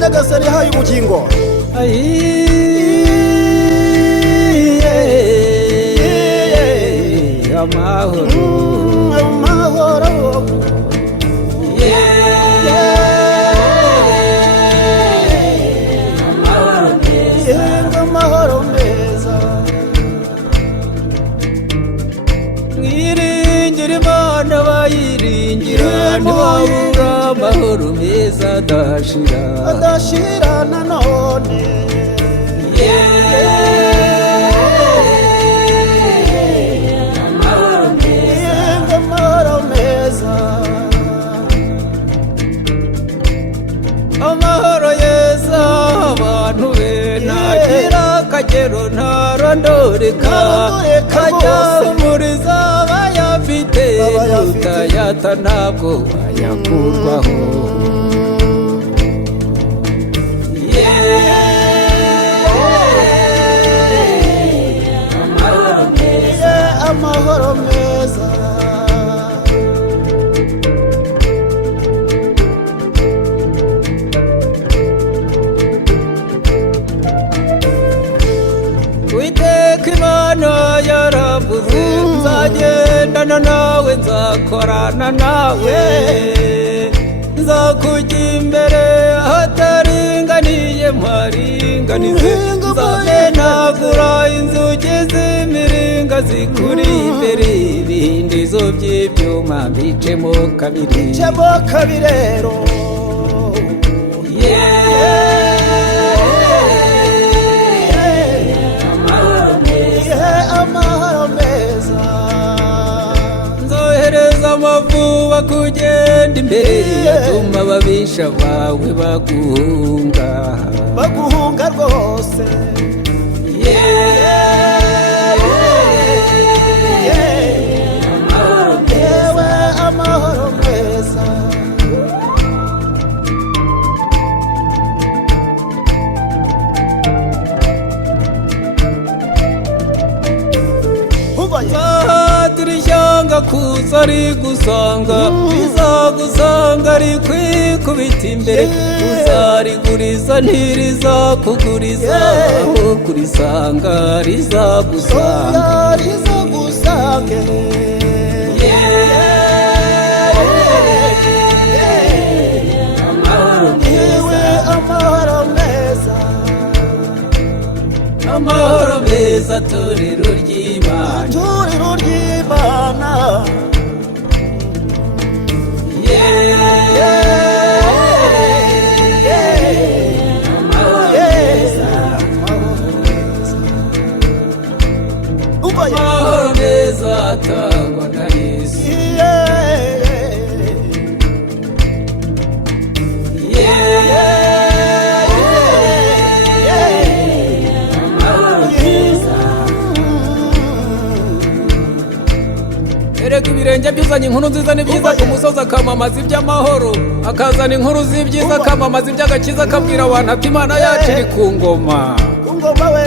Nyagasani haye ubugingo amahoro amahoro amahoro meza mwiringira Imana bayiringira ntibabura amahoro meza adashira nanone amahoro meza amahoro yeza abantu be ntagira akagero ntarondoreka kajya umuriza abayafite utayata ntabwo wayakurwaho amahoro meza Uwiteka Imana yaravuze nzagendana nawe nzakorana nawe nzakujya imbere ahataringaniye mparinganize nzamenagura inzugi z'imiringa zikuri imbere ibindizo by'ibyuma mbicemo kabiri rero amahoro meza nzohereza amavuba kugenda imbere yatuma ababisha bawe baguhunga rwose yewe amahoro meza nzahatira ishyanga kuza rigusanga rizagusanga rikwikubita imbere uzariguriza ntirizakuguriza aho kurisanga rizagusange amahoro meza amahoro meza torero ry'Imana amahoro meza atangwa na Yesu erega ibirenge byuzanye inkuru nziza ni byiza ku musozi akamamaza iby'amahoro akazana inkuru z'ibyiza akamamaza iby'agakiza akabwira abantu ati Imana yacu iri ku ngoma we